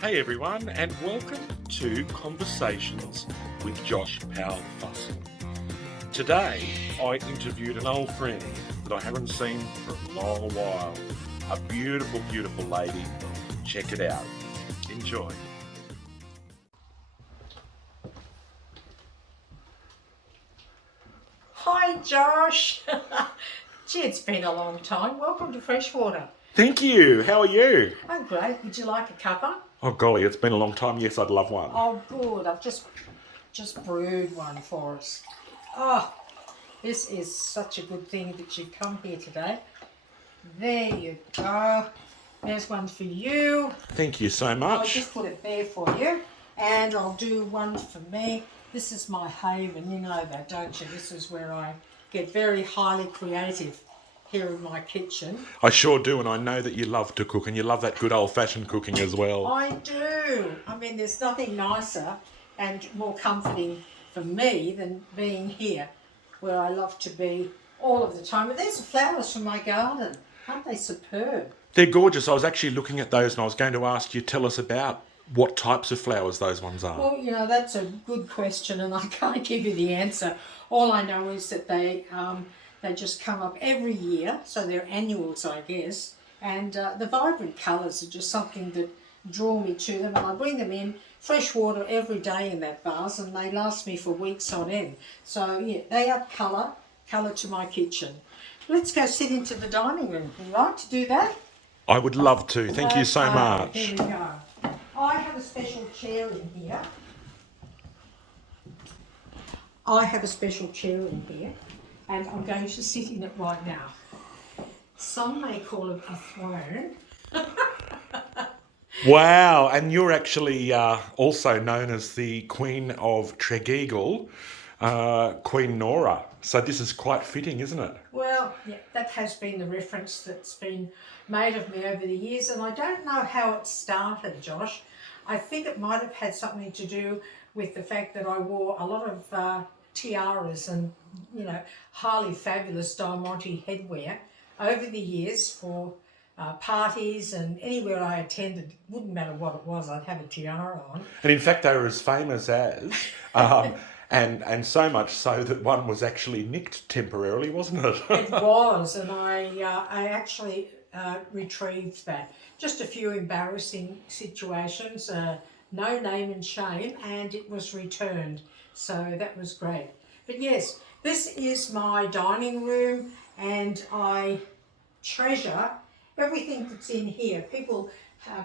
Hey everyone, and welcome to Conversations with Josh Powell-Fussell. Today, I interviewed an old friend that I haven't seen for a long while. A beautiful, beautiful lady. Check it out. Enjoy. Hi, Josh. Gee, it's been a long time. Welcome to Freshwater. Thank you. How are you? I'm great. Would you like a cuppa? Oh golly, it's been a long time. Yes, I'd love one. Oh, good. I've just brewed one for us. Oh, this is such a good thing that you've come here today. There you go. There's one for you. Thank you so I'll much. just put it there for you. And I'll do one for me. This is my haven. You know that, don't you? This is where I get very highly creative here in my kitchen. I sure do, and I know that you love to cook, and you love that good old-fashioned cooking as well. I do. I mean, there's nothing nicer and more comforting for me than being here, where I love to be all of the time. And there's the flowers from my garden. Aren't they superb? They're gorgeous. I was actually looking at those, and I was going to ask you, tell us about what types of flowers those ones are. Well, you know, that's a good question, and I can't give you the answer. All I know is that they just come up every year, so they're annuals, I guess. And the vibrant colours are just something that draw me to them. And I bring them in fresh water every day in that vase, and they last me for weeks on end. So, yeah, they add colour to my kitchen. Let's go sit into the dining room. Would you like to do that? I would love to. Thank you so Okay, much. Here we go. I have a special chair in here. And I'm going to sit in it right now. Some may call it a throne. Wow, and you're actually also known as the Queen of Tregeagle, Queen Nora. So this is quite fitting, isn't it? Well, yeah, that has been the reference that's been made of me over the years, and I don't know how it started, Josh. I think it might have had something to do with the fact that I wore a lot of tiaras and, you know, highly fabulous diamante headwear over the years for parties, and anywhere I attended, wouldn't matter what it was, I'd have a tiara on. And in fact, they were as famous as, and so much so that one was actually nicked temporarily, wasn't it? It was, and I actually retrieved that. Just a few embarrassing situations, no name and shame, and it was returned. So that was great. But yes, this is my dining room, and I treasure everything that's in here. People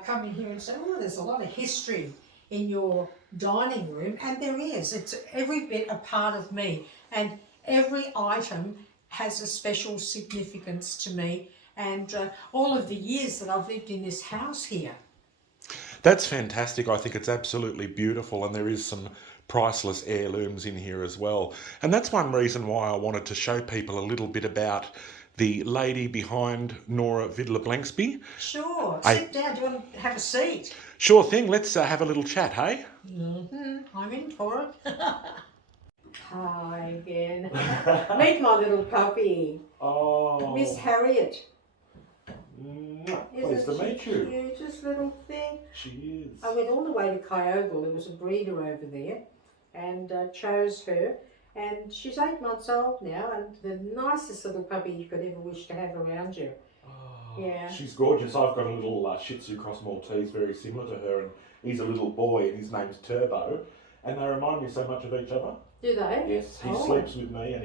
come in here and say, oh, there's a lot of history in your dining room, and there is. It's every bit a part of me, and every item has a special significance to me, and all of the years that I've lived in this house here. That's fantastic. I think it's absolutely beautiful, and there is some priceless heirlooms in here as well. And that's one reason why I wanted to show people a little bit about the lady behind Nora Vidler-Blanksby. Sure, sit down. Do you want to have a seat? Sure thing. Let's have a little chat, hey? I'm in for it. Hi again. Meet my little puppy, Oh, Miss Harriet. pleased to meet you. Cutest little thing. She is. I went all the way to Kyogle. There was a breeder over there, and chose her. And she's 8 months old now, and the nicest little puppy you could ever wish to have around you. Oh, Yeah. she's gorgeous. I've got a little Shih Tzu Cross Maltese very similar to her, and he's a little boy, and his name's Turbo, and they remind me so much of each other. Do they? Yes, he sleeps with me, and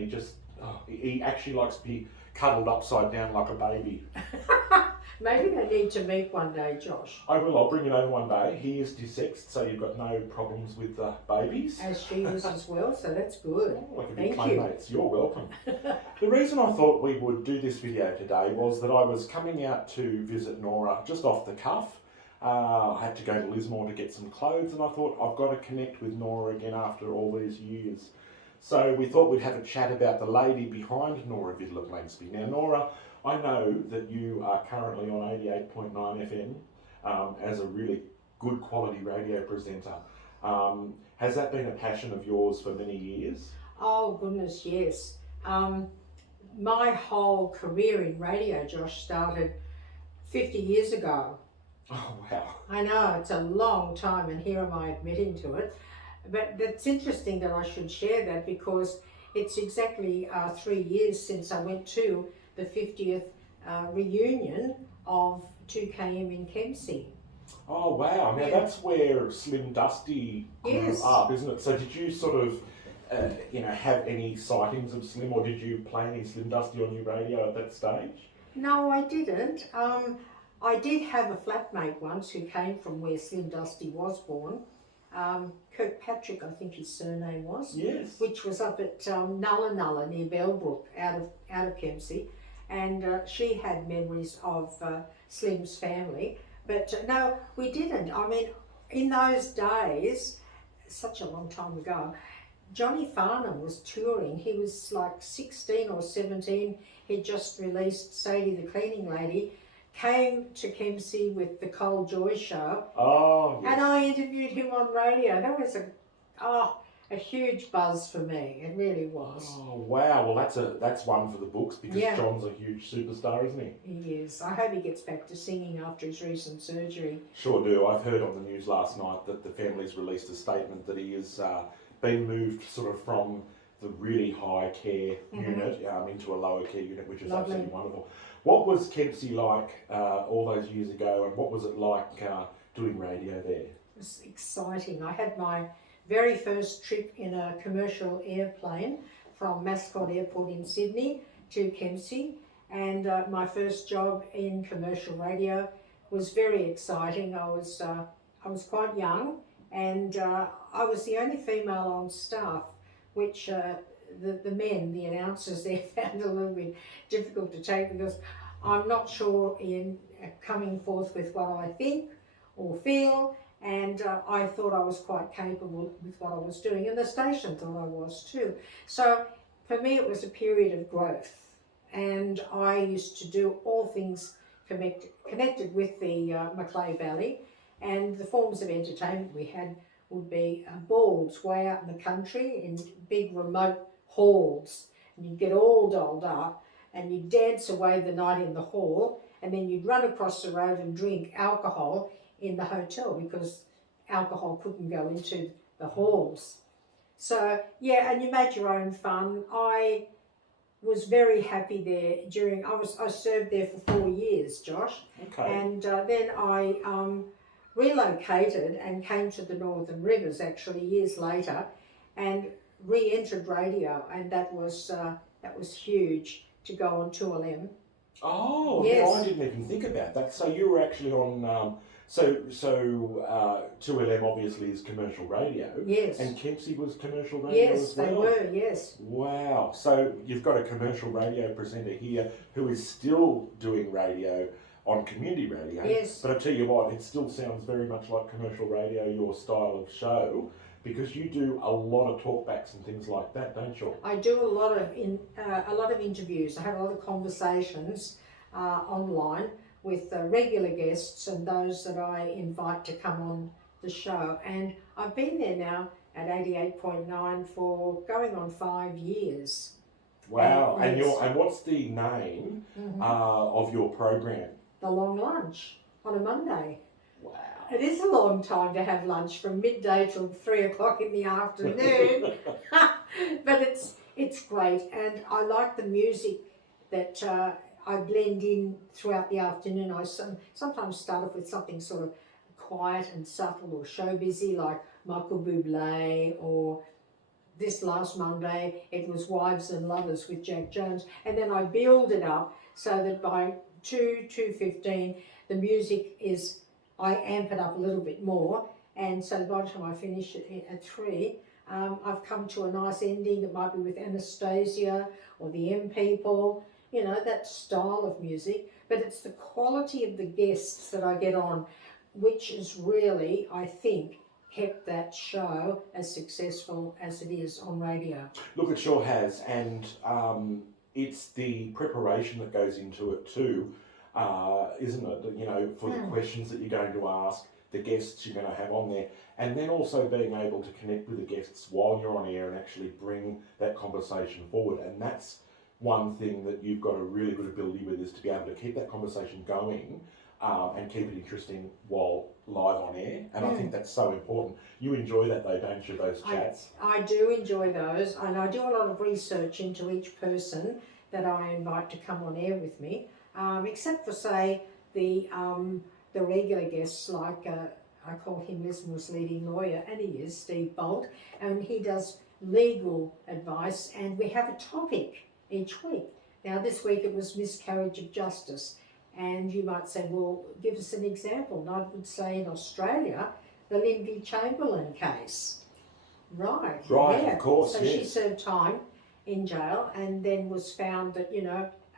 he actually likes to be cuddled upside down like a baby. Maybe they need to meet one day, Josh. I will. I'll bring it over one day. He is desexed, so you've got no problems with babies. As she is as well, so that's good. Oh, like a big Thank you. playmates. You're welcome. The reason I thought we would do this video today was that I was coming out to visit Nora just off the cuff. I had to go to Lismore to get some clothes, and I thought I've got to connect with Nora again after all these years. So we thought we'd have a chat about the lady behind Nora Vidler-Blanksby. Now, Nora, I know that you are currently on 88.9 FM as a really good quality radio presenter. Has that been a passion of yours for many years? Oh, goodness, yes. My whole career in radio, Josh, started 50 years ago. Oh, wow. I know, it's a long time, and here am I admitting to it. But it's interesting that I should share that because it's exactly 3 years since I went to the 50th reunion of 2KM in Kempsey. Oh, wow. Now, Yeah. that's where Slim Dusty grew Yes. up, isn't it? So did you sort of, have any sightings of Slim, or did you play any Slim Dusty on your radio at that stage? No, I didn't. I did have a flatmate once who came from where Slim Dusty was born. Kirkpatrick, I think his surname was, Yes. which was up at Nulla Nulla near Bellbrook, out of Kempsey, and she had memories of Slim's family. But no, we didn't. I mean, in those days, such a long time ago, Johnny Farnham was touring. He was like 16 or 17. He'd just released Sadie the Cleaning Lady, came to Kempsey with the Cole Joy Show, Oh, yes. and I interviewed him on radio. That was a huge buzz for me. It really was. Oh, wow. Well, that's one for the books because Yeah. John's a huge superstar, isn't he? He is. I hope he gets back to singing after his recent surgery. Sure do. I've heard on the news last night that the family's released a statement that he has been moved sort of from the really high care unit into a lower care unit, which is Lovely. absolutely wonderful. What was Kempsey like all those years ago, and what was it like doing radio there? It was exciting. I had my very first trip in a commercial airplane from Mascot Airport in Sydney to Kempsey, and my first job in commercial radio was very exciting. I was quite young, and I was the only female on staff, which the men, the announcers there, found a little bit difficult to take because I'm not sure in coming forth with what I think or feel, and I thought I was quite capable with what I was doing, and the station thought I was too. So for me it was a period of growth, and I used to do all things connected with the Macleay Valley, and the forms of entertainment we had would be balls way out in the country in big remote halls, and you'd get all dolled up and you'd dance away the night in the hall, and then you'd run across the road and drink alcohol in the hotel because alcohol couldn't go into the halls. So yeah, and you made your own fun. I was very happy there I served there for 4 years, Josh. Okay. And then I relocated and came to the Northern Rivers actually years later, and re-entered radio, and that was huge to go on 2LM. Oh, Yes. no, I didn't even think about that. So you were actually on. So 2LM obviously is commercial radio. Yes. And Kempsey was commercial radio Yes, as well. they were. Yes. Wow. So you've got a commercial radio presenter here who is still doing radio on community radio. Yes. But I tell you what, it still sounds very much like commercial radio, your style of show, because you do a lot of talkbacks and things like that, don't you? I do a lot of interviews. I have a lot of conversations online with regular guests and those that I invite to come on the show. And I've been there now at 88.9 for going on 5 years. Wow. Yes. And what's the name of your program? The Long Lunch on a Monday. Wow. It is a long time to have lunch from midday till 3 o'clock in the afternoon. But it's great, and I like the music that I blend in throughout the afternoon. I sometimes start off with something sort of quiet and subtle or showbizy, like Michael Bublé, or this last Monday it was Wives and Lovers with Jack Jones, and then I build it up so that by 2:15 the music is, I amp it up a little bit more, and so by the time I finish it at 3, I've come to a nice ending. It might be with Anastasia or the M People, you know, that style of music, but it's the quality of the guests that I get on which is really, I think, kept that show as successful as it is on radio. Look, it sure has, and it's the preparation that goes into it too, isn't it? You know, for the questions that you're going to ask, the guests you're going to have on there, and then also being able to connect with the guests while you're on air and actually bring that conversation forward. And that's one thing that you've got a really good ability with, is to be able to keep that conversation going and keep it interesting while live on air. And I think that's so important. You enjoy that though, don't you, those chats? I do enjoy those, and I do a lot of research into each person that I invite to come on air with me, except for, say, the regular guests, like I call him Lismore's leading lawyer, and he is, Steve Bolt, and he does legal advice, and we have a topic each week. Now this week it was miscarriage of justice, and you might say, well, give us an example. And I would say in Australia, the Lindy Chamberlain case. Right, yeah. Of course, so yes. She served time in jail and then was found that,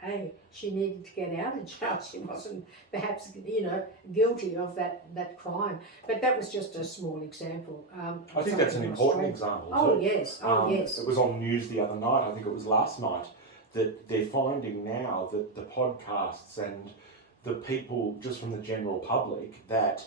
hey, she needed to get out of jail. She wasn't perhaps, guilty of that crime. But that was just a small example. I think that's an important example too. Oh, yes. Yes. It was on news the other night, I think it was last night, that they're finding now that the podcasts and the people just from the general public that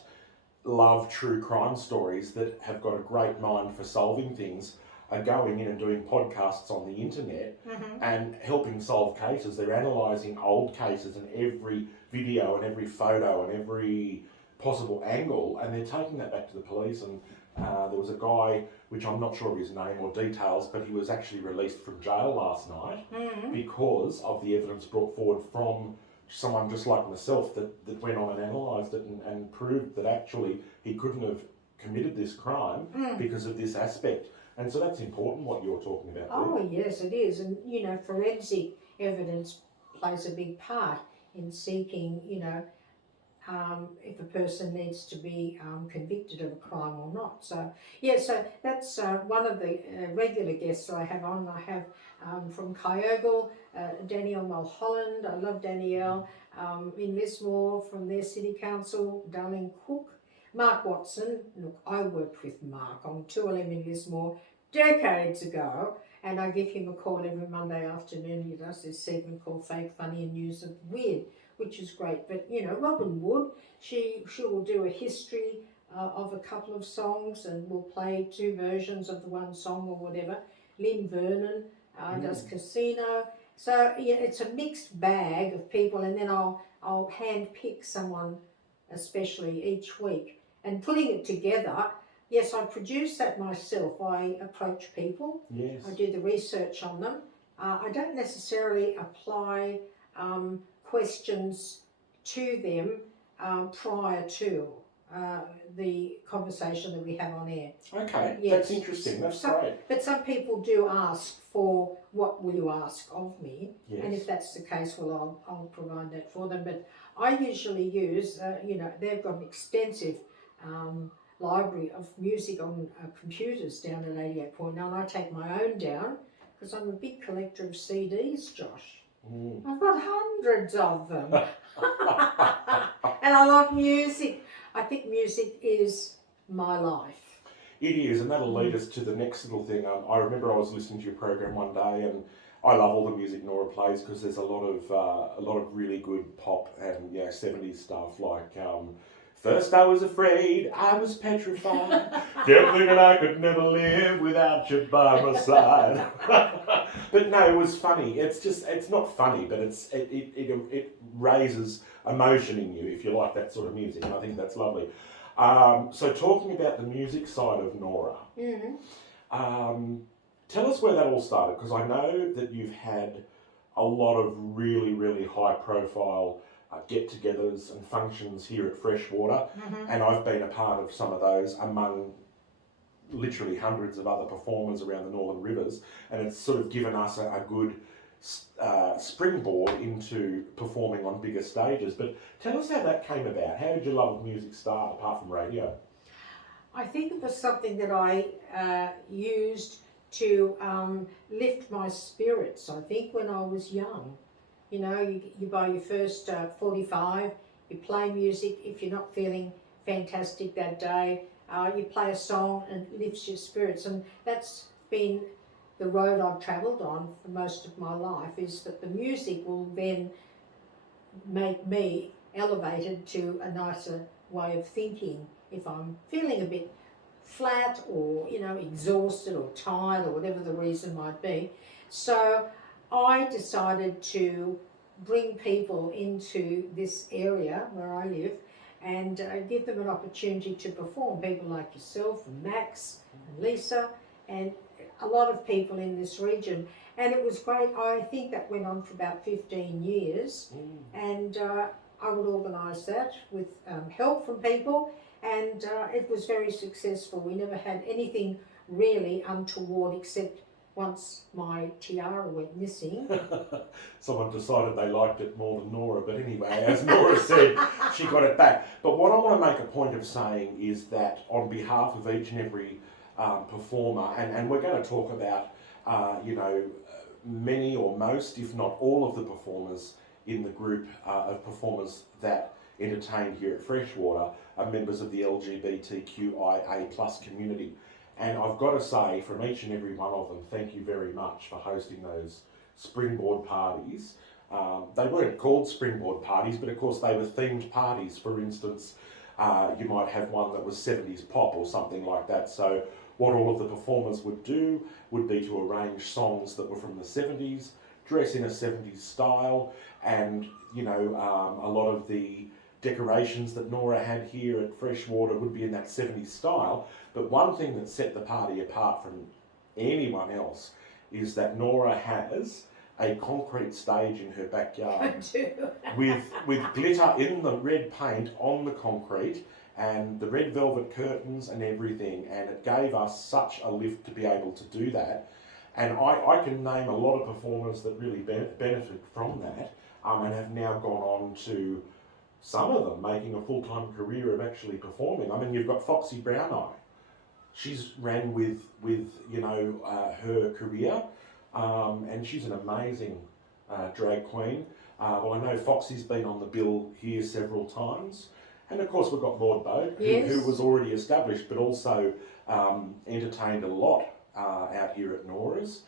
love true crime stories, that have got a great mind for solving things, are going in and doing podcasts on the internet and helping solve cases. They're analysing old cases and every video and every photo and every possible angle, and they're taking that back to the police. And there was a guy, which I'm not sure of his name or details, but he was actually released from jail last night because of the evidence brought forward from someone just like myself that went on and analysed it and proved that actually he couldn't have committed this crime because of this aspect. And so that's important, what you're talking about there. Oh, yes, it is. And, forensic evidence plays a big part in seeking, if a person needs to be convicted of a crime or not. So, so that's one of the regular guests I have on. I have from Kyogle, Danielle Mulholland. I love Danielle. In Lismore, from their City Council, Darling Cook. Mark Watson. Look, I worked with Mark on 2LM in Lismore decades ago, and I give him a call every Monday afternoon. He does this segment called Fake, Funny and News of Weird, which is great. But, Robin Wood, she will do a history of a couple of songs, and we'll play two versions of the one song or whatever. Lynn Vernon does Casino. So, it's a mixed bag of people, and then I'll hand pick someone especially each week. And putting it together, yes, I produce that myself. I approach people. Yes. I do the research on them. I don't necessarily apply questions to them prior to the conversation that we have on air. Okay, yes. That's interesting. That's great. But some people do ask for, what will you ask of me? Yes. And if that's the case, well, I'll provide that for them. But I usually use, they've got an extensive library of music on computers down at 88.9. I take my own down because I'm a big collector of CDs, Josh. I've got hundreds of them. And I love music. I think music is my life. It is, and that'll lead us to the next little thing. I remember I was listening to your program one day, and I love all the music Nora plays because there's a lot of really good pop and 70s stuff like. First I was afraid, I was petrified, kept thinking I could never live without you by my side. But no, it was funny. It's not funny, but it raises emotion in you if you like that sort of music, and I think that's lovely. So talking about the music side of Nora, tell us where that all started, because I know that you've had a lot of really, really high profile get-togethers and functions here at Freshwater, and I've been a part of some of those among literally hundreds of other performers around the Northern Rivers, and it's sort of given us a good springboard into performing on bigger stages. But tell us how that came about. How did your love of music start, apart from radio? I think it was something that I used to lift my spirits, I think, when I was young. You buy your first 45, you play music. If you're not feeling fantastic that day, you play a song and it lifts your spirits. And that's been the road I've travelled on for most of my life, is that the music will then make me elevated to a nicer way of thinking if I'm feeling a bit flat or, exhausted or tired or whatever the reason might be. So I decided to bring people into this area where I live and give them an opportunity to perform. People like yourself and Max and Lisa and a lot of people in this region. And it was great. I think that went on for about 15 years. And I would organise that with help from people. And it was very successful. We never had anything really untoward except once my tiara went missing. Someone decided they liked it more than Nora, but anyway, as Nora said, she got it back. But what I want to make a point of saying is that on behalf of each and every performer, and we're going to talk about, many or most, if not all of the performers in the group of performers that entertain here at Freshwater are members of the LGBTQIA+ community. And I've got to say, from each and every one of them, thank you very much for hosting those springboard parties. They weren't called springboard parties, but of course they were themed parties. For instance, you might have one that was 70s pop or something like that. So what all of the performers would do would be to arrange songs that were from the 70s, dress in a 70s style, and a lot of the decorations that Nora had here at Freshwater would be in that 70s style. But one thing that set the party apart from anyone else is that Nora has a concrete stage in her backyard with glitter in the red paint on the concrete and the red velvet curtains and everything, and it gave us such a lift to be able to do that. And I can name a lot of performers that really benefit from that and have now gone on to, some of them, making a full-time career of actually performing. I mean, you've got Foxy Brown Eye. She's ran with her career, and she's an amazing drag queen. Well, I know Foxy's been on the bill here several times. And of course we've got Lord Boat, who was already established, but also entertained a lot out here at Nora's.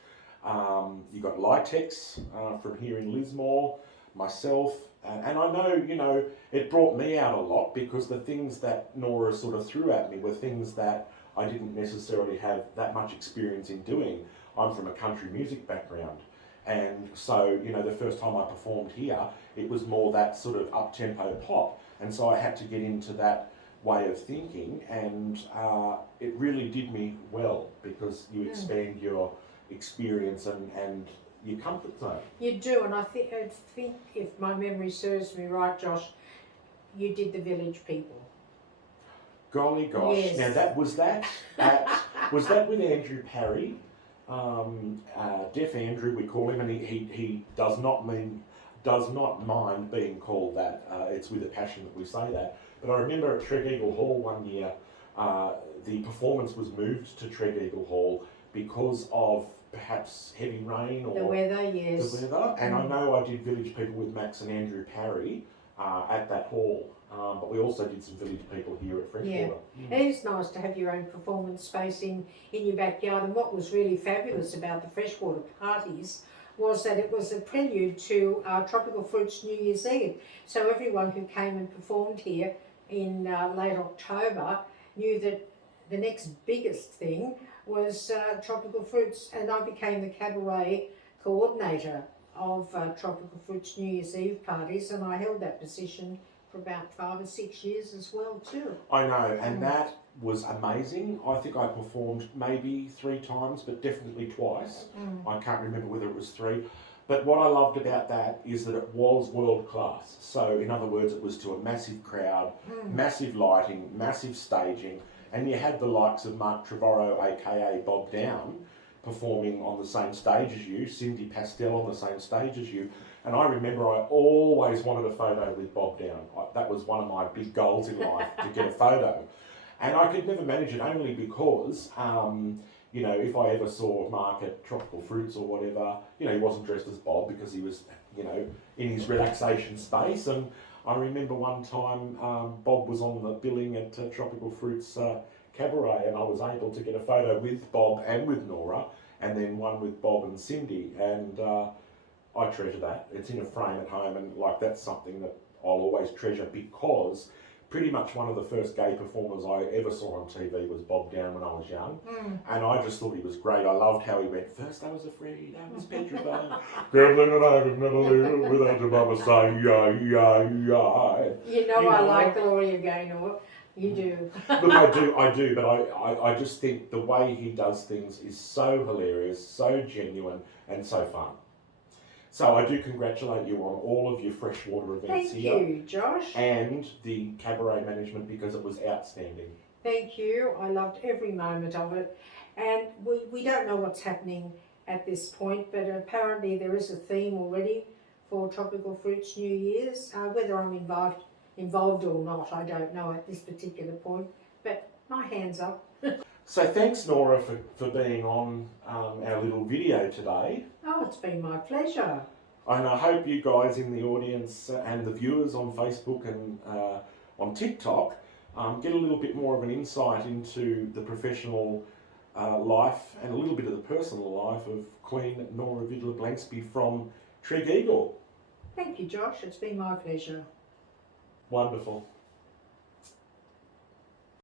You've got Litex from here in Lismore, myself, and I know, it brought me out a lot because the things that Nora sort of threw at me were things that I didn't necessarily have that much experience in doing. I'm from a country music background, and so, the first time I performed here, it was more that sort of up-tempo pop, and so I had to get into that way of thinking, and it really did me well because you expand your experience and your comfort zone. You do, and I think if my memory serves me right, Josh, you did the Village People. Golly gosh! Yes. Now was that with Andrew Parry, Deaf Andrew we call him, and he does not mind being called that. It's with a passion that we say that. But I remember at Treg Eagle Hall one year, the performance was moved to Treg Eagle Hall because of perhaps heavy rain or the weather, yes. The weather. And I know I did Village People with Max and Andrew Parry at that hall. But we also did some Village People here at Freshwater. Yeah. It is nice to have your own performance space in your backyard. And what was really fabulous about the Freshwater parties was that it was a prelude to Tropical Fruit's New Year's Eve. So everyone who came and performed here in late October knew that the next biggest thing was Tropical Fruits, and I became the cabaret coordinator of Tropical Fruit's New Year's Eve parties, and I held that position for about 5 or 6 years as well too. I know, and that was amazing. I think I performed maybe 3 times, but definitely twice. I can't remember whether it was 3. But what I loved about that is that it was world class. So in other words, it was to a massive crowd, massive lighting, massive staging, and you had the likes of Mark Trevorrow, aka Bob Down, performing on the same stage as you, Cindy Pastel on the same stage as you. And I remember I always wanted a photo with Bob Down. That was one of my big goals in life, to get a photo. And I could never manage it only because, if I ever saw Mark at Tropical Fruits or whatever, he wasn't dressed as Bob because he was, in his relaxation space. And I remember one time Bob was on the billing at Tropical Fruits Cabaret, and I was able to get a photo with Bob and with Nora, and then one with Bob and Cindy. And I treasure that. It's in a frame at home, and that's something that I'll always treasure because pretty much one of the first gay performers I ever saw on TV was Bob Down when I was young. And I just thought he was great. I loved how he went, first I was afraid, I was petrified. Gambling and I could never live without your mama saying, yeah, yeah, yeah. You know I like Gloria Gaynor. You do. Look, I do, but I just think the way he does things is so hilarious, so genuine, and so fun. So I do congratulate you on all of your freshwater events Thank here. you, Josh. And the cabaret management, because it was outstanding. Thank you. I loved every moment of it. And we don't know what's happening at this point, but apparently there is a theme already for Tropical Fruits New Year's. Whether I'm involved or not, I don't know at this particular point, but my hand's up. So thanks, Nora, for being on our little video today. Oh, it's been my pleasure. And I hope you guys in the audience and the viewers on Facebook and on TikTok get a little bit more of an insight into the professional life and a little bit of the personal life of Queen Nora Vidler-Blanksby from Tregeagle. Thank you, Josh. It's been my pleasure. Wonderful.